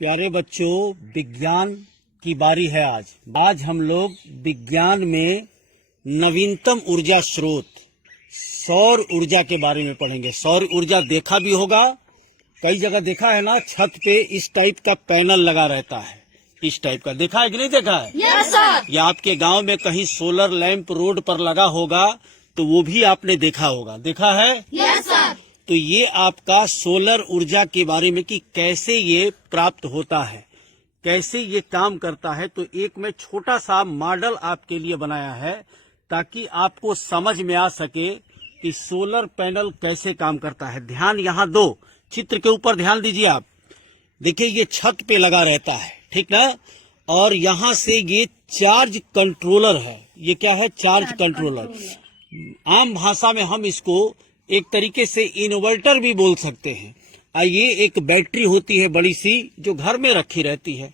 प्यारे बच्चों, विज्ञान की बारी है। आज हम लोग विज्ञान में नवीनतम ऊर्जा स्रोत सौर ऊर्जा के बारे में पढ़ेंगे। सौर ऊर्जा देखा भी होगा, कई जगह देखा है ना, छत पे इस टाइप का पैनल लगा रहता है। इस टाइप का देखा है कि नहीं देखा है? Yes sir. या आपके गांव में कहीं सोलर लैंप रोड पर लगा होगा तो वो भी आपने देखा होगा। देखा है? Yes sir. तो ये आपका सोलर ऊर्जा के बारे में कि कैसे ये प्राप्त होता है, कैसे ये काम करता है। तो एक मैं छोटा सा मॉडल आपके लिए बनाया है ताकि आपको समझ में आ सके कि सोलर पैनल कैसे काम करता है। ध्यान यहाँ दो, चित्र के ऊपर ध्यान दीजिए आप। देखिए ये छत पे लगा रहता है, ठीक ना, और यहाँ से ये चार्ज कंट्रोलर है। ये क्या है? Charge controller. आम भाषा में हम इसको एक तरीके से इन्वर्टर भी बोल सकते हैं। ये एक बैटरी होती है बड़ी सी जो घर में रखी रहती है,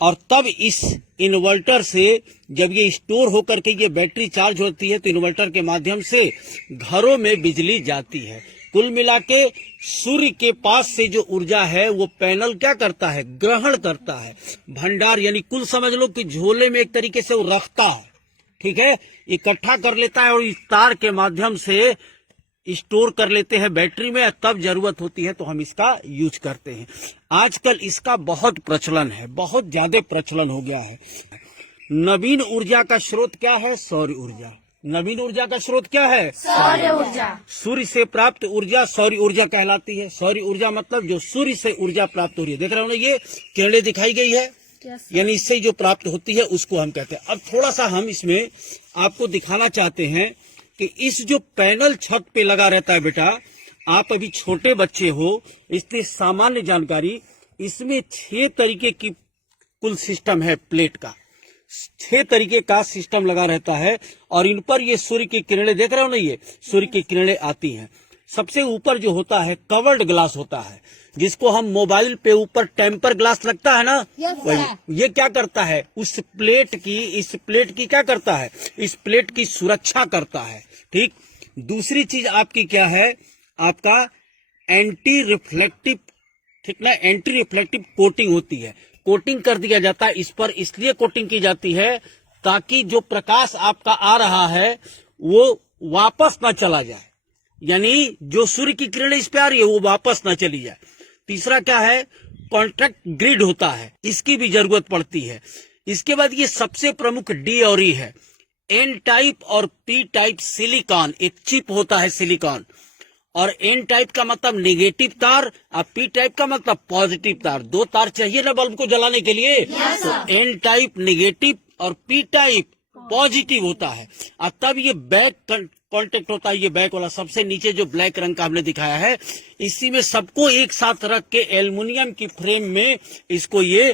और तब इस इन्वर्टर से जब ये स्टोर होकर के ये बैटरी चार्ज होती है तो इन्वर्टर के माध्यम से घरों में बिजली जाती है। कुल मिला के सूर्य के पास से जो ऊर्जा है वो पैनल क्या करता है? ग्रहण करता है। भंडार यानी कुल समझ लो कि झोले में एक तरीके से वो रखता है, ठीक है, इकट्ठा कर लेता है और इस तार के माध्यम से स्टोर कर लेते हैं बैटरी में। तब जरूरत होती है तो हम इसका यूज करते हैं। आजकल इसका बहुत प्रचलन है, बहुत ज्यादा प्रचलन हो गया है। नवीन ऊर्जा का स्रोत क्या है? सौर ऊर्जा। नवीन ऊर्जा का स्रोत क्या है? सौर ऊर्जा। सूर्य से प्राप्त ऊर्जा सौर ऊर्जा कहलाती है। सौर ऊर्जा मतलब जो सूर्य से ऊर्जा प्राप्त हो रही है। देख रहे हो ना, ये किरणें दिखाई गई है, यानी इससे जो प्राप्त होती है उसको हम कहते हैं। अब थोड़ा सा हम इसमें आपको दिखाना चाहते हैं कि इस जो पैनल छत पे लगा रहता है, बेटा आप अभी छोटे बच्चे हो इसलिए सामान्य जानकारी, इसमें 6 तरीके की कुल सिस्टम है। प्लेट का 6 तरीके का सिस्टम लगा रहता है और इन पर ये सूर्य की किरणें, देख रहे हो ना, ये सूर्य की किरणें आती हैं। सबसे ऊपर जो होता है कवर्ड ग्लास होता है, जिसको हम मोबाइल पे ऊपर टेम्पर ग्लास लगता है ना, ये क्या करता है? इस प्लेट की क्या करता है? इस प्लेट की सुरक्षा करता है, ठीक। दूसरी चीज आपकी क्या है? आपका एंटी रिफ्लेक्टिव, ठीक ना, एंटी रिफ्लेक्टिव कोटिंग होती है। कोटिंग कर दिया जाता है इस पर, इसलिए कोटिंग की जाती है ताकि जो प्रकाश आपका आ रहा है वो वापस ना चला जाए, यानी जो सूर्य की किरणें इस पे आ रही है वो वापस ना चली जाए। तीसरा क्या है? कॉन्ट्रैक्ट ग्रिड होता है, इसकी भी जरूरत पड़ती है। इसके बाद ये सबसे प्रमुख डी और ई है। एन टाइप और पी टाइप सिलिकॉन, एक चिप होता है सिलिकॉन, और एन टाइप का मतलब नेगेटिव तार और पी टाइप का मतलब पॉजिटिव तार। 2 तार चाहिए ना बल्ब को जलाने के लिए, तो एन टाइप नेगेटिव और पी टाइप पॉजिटिव होता है। और तब ये बैक कांटेक्ट होता है, ये बैक वाला सबसे नीचे जो ब्लैक रंग का हमने दिखाया है, इसी में सबको एक साथ रख के एल्युमिनियम की फ्रेम में इसको ये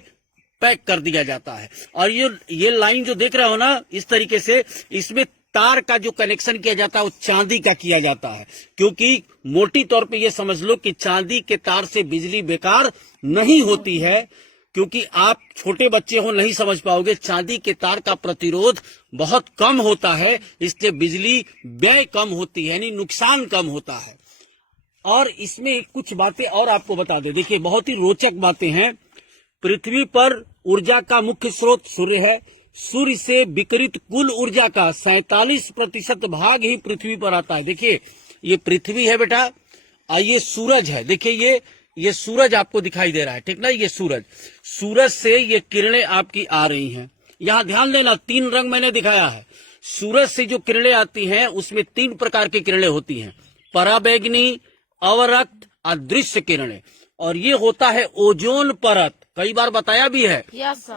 पैक कर दिया जाता है। और ये लाइन जो देख रहे हो ना, इस तरीके से इसमें तार का जो कनेक्शन किया जाता है वो चांदी का किया जाता है, क्योंकि मोटी तौर पे ये समझ लो कि चांदी के तार से बिजली बेकार नहीं होती है। क्योंकि आप छोटे बच्चे हो, नहीं समझ पाओगे, चांदी के तार का प्रतिरोध बहुत कम होता है, इसलिए बिजली व्यय कम होती है, यानी नुकसान कम होता है। और इसमें कुछ बातें और आपको बता दें, देखिए बहुत ही रोचक बातें हैं। पृथ्वी पर ऊर्जा का मुख्य स्रोत सूर्य है। सूर्य से विकिरित कुल ऊर्जा का 47% भाग ही पृथ्वी पर आता है। देखिए ये पृथ्वी है बेटा, और ये सूरज है। देखिए ये सूरज आपको दिखाई दे रहा है, ठीक ना, ये सूरज से ये किरणें आपकी आ रही हैं। यहां ध्यान देना, 3 रंग मैंने दिखाया है। सूरज से जो किरणें आती हैं उसमें 3 प्रकार की किरणें होती हैं, पराबैंगनी, अवरक्त और दृश्य किरणें। और ये होता है ओजोन परत, कई बार बताया भी है।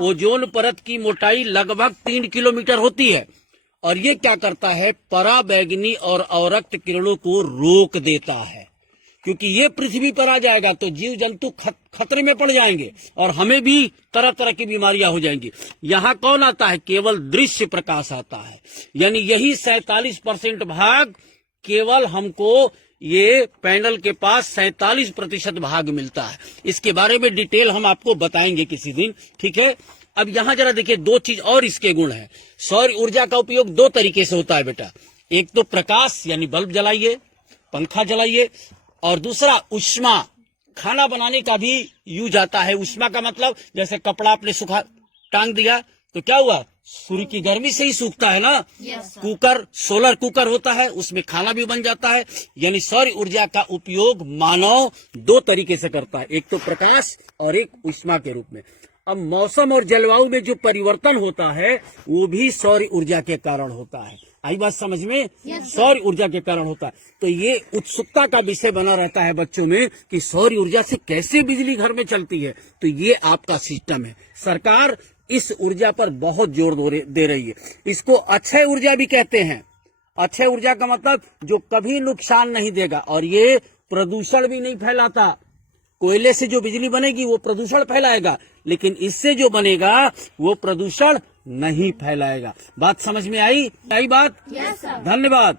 ओजोन परत की मोटाई लगभग 3 किलोमीटर होती है, और ये क्या करता है? पराबैंगनी और अवरक्त किरणों को रोक देता है, क्योंकि ये पृथ्वी पर आ जाएगा तो जीव जंतु खतरे में पड़ जाएंगे और हमें भी तरह तरह की बीमारियां हो जाएंगी। यहाँ कौन आता है? केवल दृश्य प्रकाश आता है, यानी यही 47% भाग केवल हमको ये पैनल के पास 47% भाग मिलता है। इसके बारे में डिटेल हम आपको बताएंगे किसी दिन, ठीक है। अब यहाँ जरा देखिए 2 चीज और इसके गुण है। सौर ऊर्जा का उपयोग 2 तरीके से होता है बेटा, एक तो प्रकाश यानी बल्ब जलाइए, पंखा जलाइए, और दूसरा उष्मा खाना बनाने का भी यूज आता है। उष्मा का मतलब जैसे कपड़ा आपने सुखा टांग दिया तो क्या हुआ, सूर्य की गर्मी से ही सूखता है ना। कुकर, सोलर कुकर होता है, उसमें खाना भी बन जाता है। यानी सौर ऊर्जा का उपयोग मानव दो तरीके से करता है, एक तो प्रकाश और एक उष्मा के रूप में। अब मौसम और जलवायु में जो परिवर्तन होता है वो भी सौर ऊर्जा के कारण होता है। आई बात समझ में? सौर ऊर्जा के कारण होता है। तो ये उत्सुकता का विषय बना रहता है बच्चों में कि सौर ऊर्जा से कैसे बिजली घर में चलती है। तो ये आपका सिस्टम है। सरकार इस ऊर्जा पर बहुत जोर दे रही है। इसको अक्षय ऊर्जा भी कहते हैं। अक्षय ऊर्जा का मतलब जो कभी नुकसान नहीं देगा और ये प्रदूषण भी नहीं फैलाता। कोयले से जो बिजली बनेगी वो प्रदूषण फैलाएगा, लेकिन इससे जो बनेगा वो प्रदूषण नहीं फैलाएगा। बात समझ में आई बात? धन्यवाद।